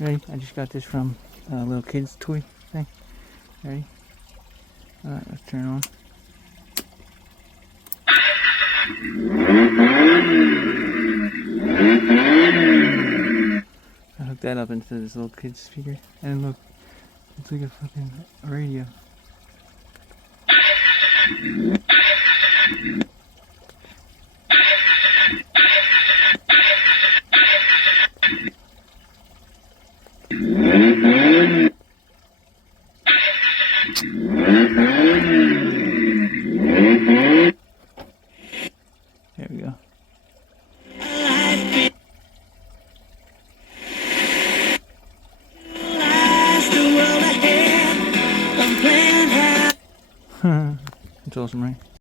Ready? I just got this from a little kid's toy thing. Ready? Alright, let's turn it on. I hooked that up into this little kid's speaker. And look, it's like a fucking radio. There we go. It's awesome, right?